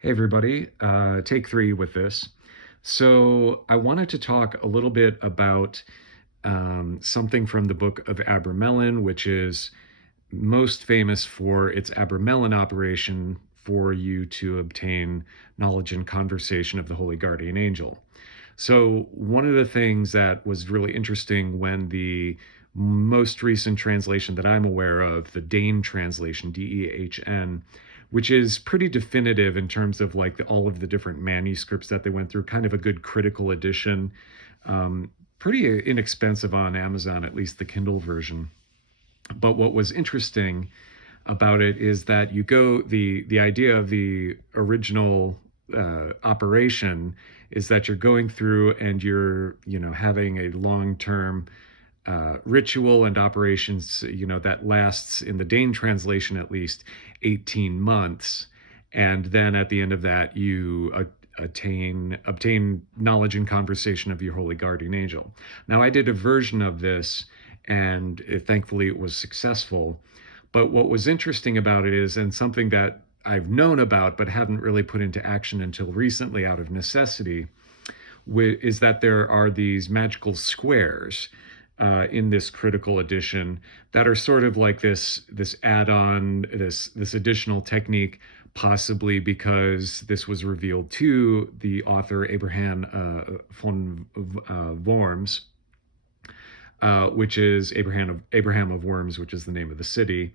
Hey everybody, take three with this. So I wanted to talk a little bit about something from the book of Abramelin, which is most famous for its Abramelin operation for you to obtain knowledge and conversation of the Holy Guardian Angel. So one of the things that was really interesting when the most recent translation that I'm aware of, the Dehn translation, Dehn, which is pretty definitive in terms of like all of the different manuscripts that they went through, kind of a good critical edition, pretty inexpensive on Amazon, at least the Kindle version. But what was interesting about it is that the idea of the original operation is that you're going through and you're having a long-term ritual and operations that lasts, in the Dane translation at least, 18 months, and then at the end of that you obtain knowledge and conversation of your holy guardian angel. Now I did a version of this, and thankfully it was successful. But what was interesting about it is, and something that I've known about but haven't really put into action until recently out of necessity, is that there are these magical squares in this critical edition that are sort of like this add-on, this additional technique, possibly because this was revealed to the author Abraham von Worms, which is Abraham of Worms, which is the name of the city,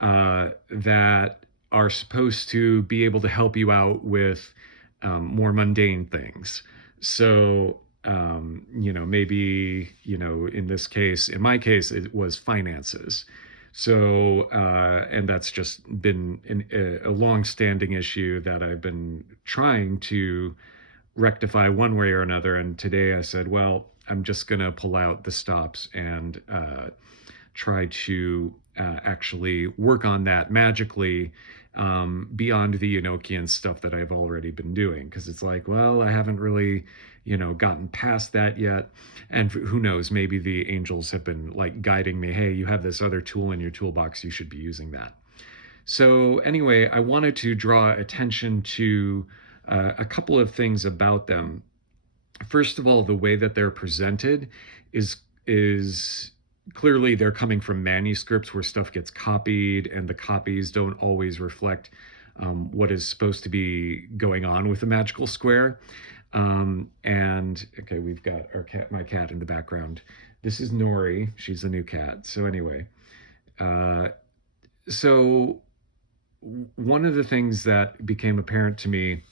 that are supposed to be able to help you out with more mundane things. So, maybe, in this case, in my case, it was finances. So, and that's just been a long-standing issue that I've been trying to rectify one way or another. And today I said, well, I'm just going to pull out the stops and try to actually work on that magically, beyond the Enochian stuff that I've already been doing. Because it's like, well, I haven't really, gotten past that yet. And who knows, maybe the angels have been like guiding me. Hey, you have this other tool in your toolbox. You should be using that. So anyway, I wanted to draw attention to a couple of things about them. First of all, the way that they're presented is clearly they're coming from manuscripts where stuff gets copied, and the copies don't always reflect what is supposed to be going on with the magical square. And okay, we've got my cat in the background. This is Nori. She's a new cat. So anyway, uh, so one of the things that became apparent to me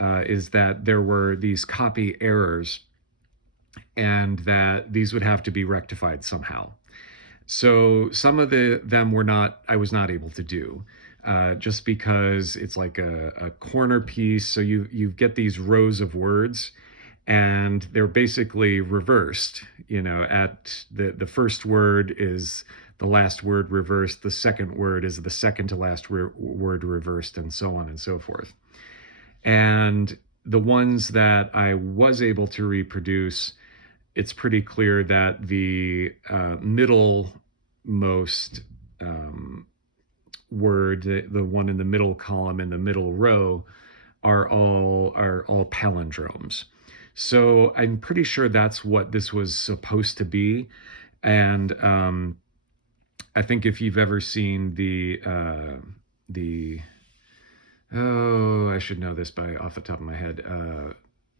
is that there were these copy errors, and that these would have to be rectified somehow. So some of them I was not able to do, just because it's like a corner piece. So you get these rows of words, and they're basically reversed. At the first word is the last word reversed, the second word is the second to last word reversed, and so on and so forth. And the ones that I was able to reproduce, it's pretty clear that the middlemost word, the one in the middle column and the middle row, are all palindromes. So I'm pretty sure that's what this was supposed to be. And I think if you've ever seen the oh, I should know this by off the top of my head,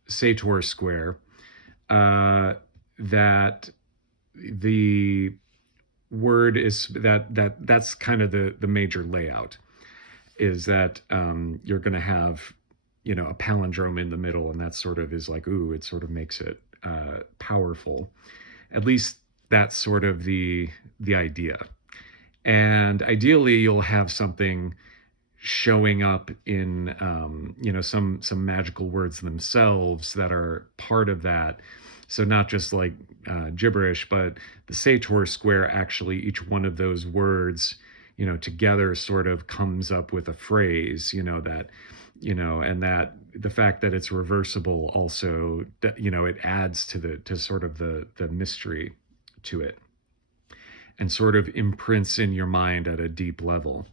Sator Square, that the word is that's kind of the major layout, is that you're going to have a palindrome in the middle, and that sort of is like, ooh, it sort of makes it powerful. At least that's sort of the idea. And ideally you'll have something showing up in some magical words themselves that are part of that. So not just like gibberish, but the Sator square, actually each one of those words together sort of comes up with a phrase, and that the fact that it's reversible also, it adds to sort of the mystery to it, and sort of imprints in your mind at a deep level.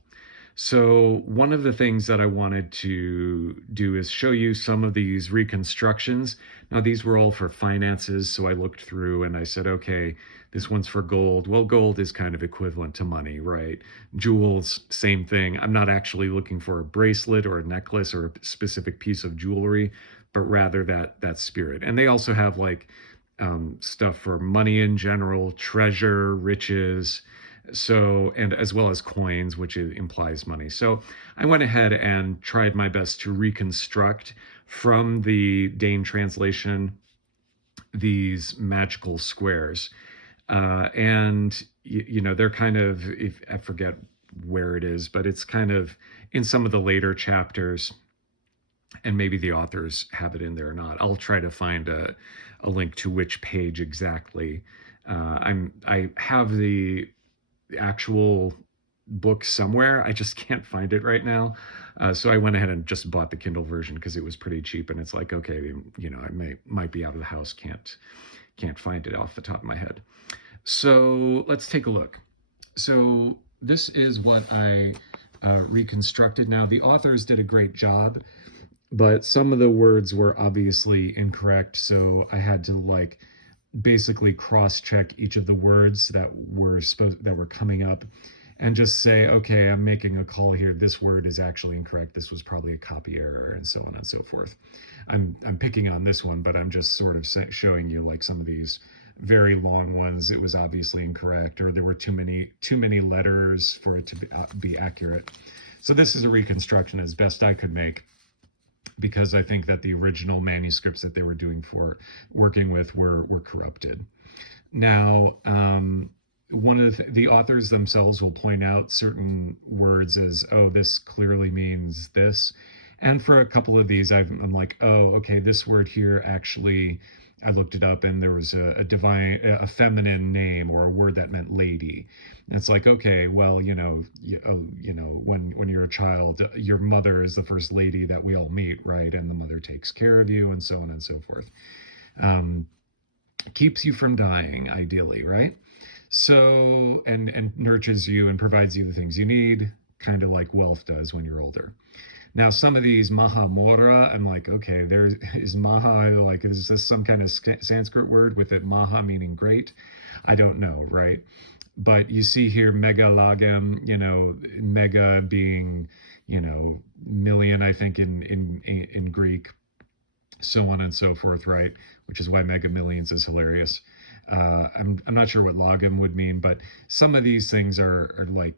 So, one of the things that I wanted to do is show you some of these reconstructions. Now, these were all for finances, so I looked through and I said, okay, this one's for gold. Well, gold is kind of equivalent to money, right? Jewels, same thing. I'm not actually looking for a bracelet or a necklace or a specific piece of jewelry, but rather that spirit. And they also have like stuff for money in general, treasure, riches, so, and as well as coins, which implies money. So I went ahead and tried my best to reconstruct from the Dehn translation these magical squares. And, they're kind of, if I forget where it is, but it's kind of in some of the later chapters, and maybe the authors have it in there or not. I'll try to find a link to which page exactly. I have the actual book somewhere. I just can't find it right now. So I went ahead and just bought the Kindle version because it was pretty cheap. And it's like, okay, I might be out of the house, can't find it off the top of my head. So let's take a look. So this is what I reconstructed. Now the authors did a great job, but some of the words were obviously incorrect. So I had to like basically cross-check each of the words that were coming up and just say, okay, I'm making a call here. This word is actually incorrect. This was probably a copy error, and so on and so forth. I'm picking on this one, but I'm just sort of showing you like some of these very long ones. It was obviously incorrect, or there were too many letters for it to be accurate. So this is a reconstruction as best I could make, because I think that the original manuscripts that they were working with were corrupted. Now, one of the authors themselves will point out certain words as, oh, this clearly means this. And for a couple of these, I'm like, oh, okay, this word here actually, I looked it up and there was a feminine name or a word that meant lady. And it's like, okay, well, when you're a child, your mother is the first lady that we all meet, right? And the mother takes care of you and so on and so forth. Keeps you from dying, ideally, right? So, and nurtures you and provides you the things you need, kind of like wealth does when you're older. Now, some of these Mahamora, I'm like, okay, there is Maha, like, is this some kind of Sanskrit word with it, Maha meaning great? I don't know, right? But you see here megalagem, mega being, million, I think, in Greek, so on and so forth, right? Which is why mega millions is hilarious. I'm not sure what logem would mean, but some of these things are like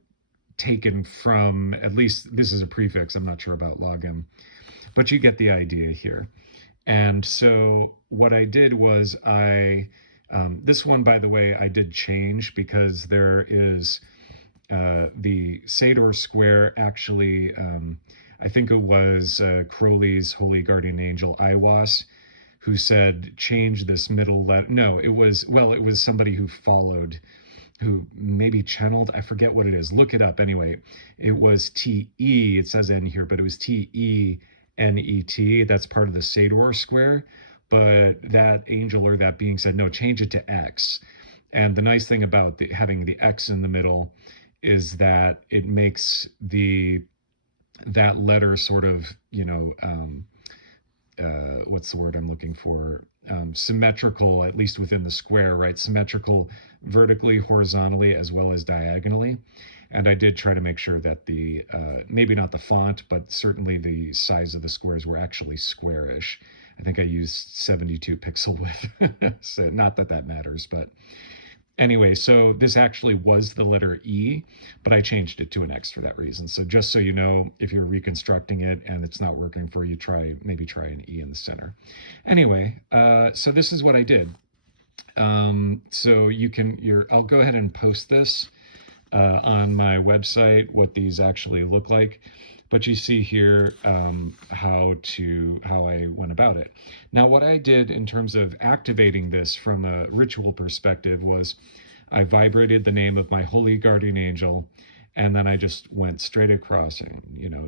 taken from, at least this is a prefix, I'm not sure about logem, but you get the idea here. And so what I did was this one, by the way, I did change because there is the Sador square actually, I think it was Crowley's holy guardian angel, Iwas, who said, change this middle letter. No, it was somebody who maybe channeled, I forget what it is. Look it up anyway. It was T-E, it says N here, but it was T-E-N-E-T. That's part of the Sador square. But that angel or that being said, no, change it to X. And the nice thing about having the X in the middle is that it makes that letter sort of, what's the word I'm looking for? Symmetrical, at least within the square, right? Symmetrical vertically, horizontally, as well as diagonally. And I did try to make sure that the, maybe not the font, but certainly the size of the squares were actually squarish. I think I used 72 pixel width. So not that that matters, but anyway, so this actually was the letter E, but I changed it to an X for that reason. So just so you know, if you're reconstructing it and it's not working for you, maybe try an E in the center. Anyway, so this is what I did. So I'll go ahead and post this on my website, what these actually look like. But you see here how I went about it. Now, what I did in terms of activating this from a ritual perspective was I vibrated the name of my holy guardian angel, and then I just went straight across and,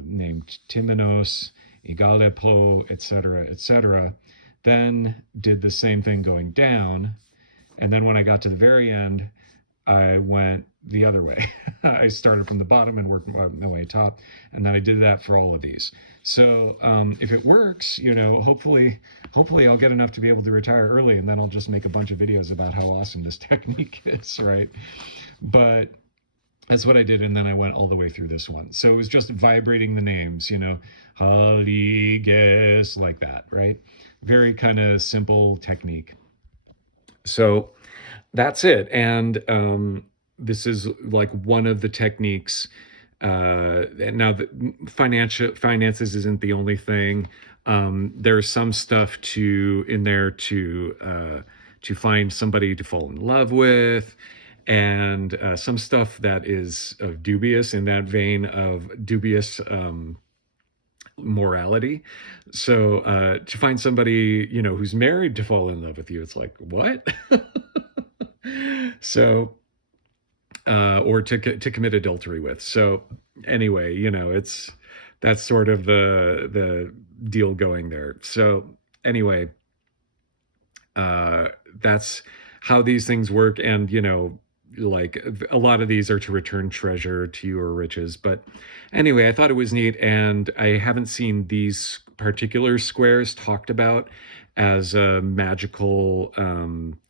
named Timonos, Igalepo, etc., etc. Then did the same thing going down. And then when I got to the very end, I went the other way. I started from the bottom and worked my way top, and then I did that for all of these. So if it works, hopefully I'll get enough to be able to retire early, and then I'll just make a bunch of videos about how awesome this technique is, right? But that's what I did, and then I went all the way through this one. So it was just vibrating the names, Haliges, like that, right? Very kind of simple technique. So that's it. And this is like one of the techniques. Now, the finances isn't the only thing. There's some stuff in there to find somebody to fall in love with, and some stuff that is dubious, in that vein of dubious morality. So to find somebody who's married to fall in love with you, it's like, what? So or to commit adultery with. So anyway, that's sort of the deal going there. So anyway, that's how these things work. And like a lot of these are to return treasure to you or riches. But anyway, I thought it was neat, and I haven't seen these particular squares talked about as a magical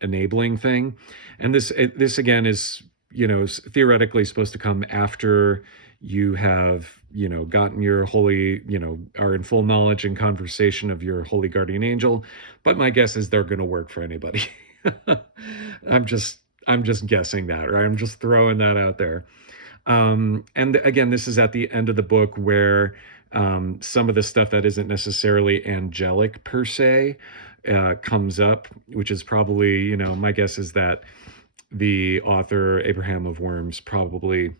enabling thing. And this again is theoretically supposed to come after you have gotten your holy, are in full knowledge and conversation of your holy guardian angel. But my guess is they're going to work for anybody. I'm just guessing that, right? I'm just throwing that out there. And again, this is at the end of the book where some of the stuff that isn't necessarily angelic per se comes up, which is probably, my guess is that the author, Abraham of Worms, probably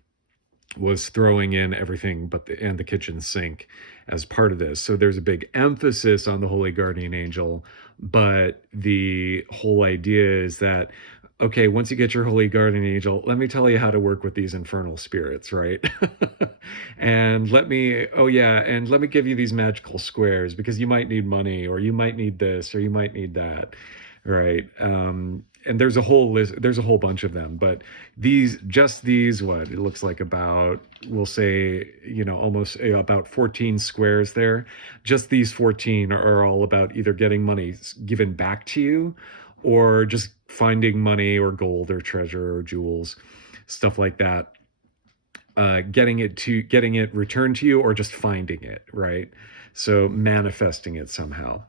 was throwing in everything and the kitchen sink as part of this. So there's a big emphasis on the holy guardian angel, but the whole idea is that, okay, once you get your holy guardian angel, let me tell you how to work with these infernal spirits, right? And let me give you these magical squares, because you might need money, or you might need this, or you might need that, right? And there's a whole bunch of them, but these, what it looks like, about, we'll say, almost about 14 squares there. Just these 14 are all about either getting money given back to you, or just finding money or gold or treasure or jewels, stuff like that. Getting it returned to you, or just finding it, right? So manifesting it somehow.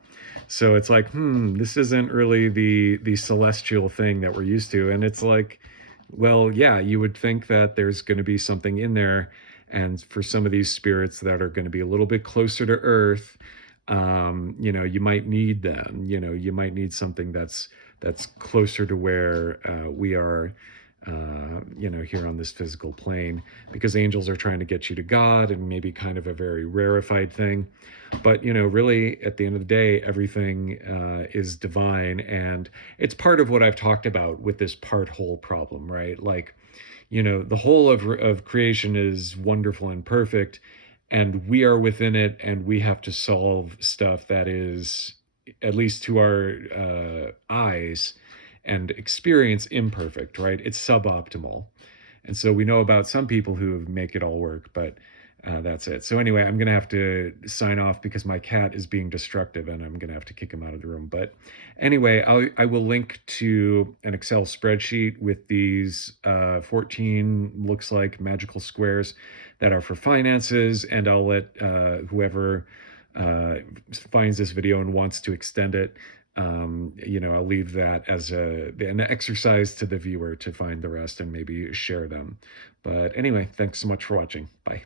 So it's like, this isn't really the celestial thing that we're used to. And it's like, well, yeah, you would think that there's going to be something in there. And for some of these spirits that are going to be a little bit closer to Earth, you might need them. You might need something that's closer to where we are, here on this physical plane, because angels are trying to get you to God, and maybe kind of a very rarefied thing. But really, at the end of the day, everything is divine, and it's part of what I've talked about with this part whole problem, right? Like, the whole of creation is wonderful and perfect, and we are within it, and we have to solve stuff that is, at least to our eyes and experience, imperfect, right? It's suboptimal. And so we know about some people who make it all work, but that's it. So anyway, I'm going to have to sign off because my cat is being destructive, and I'm going to have to kick him out of the room. But anyway, I will link to an Excel spreadsheet with these 14, looks like, magical squares that are for finances, and I'll let whoever finds this video and wants to extend it, I'll leave that as an exercise to the viewer to find the rest and maybe share them. But anyway, thanks so much for watching. Bye.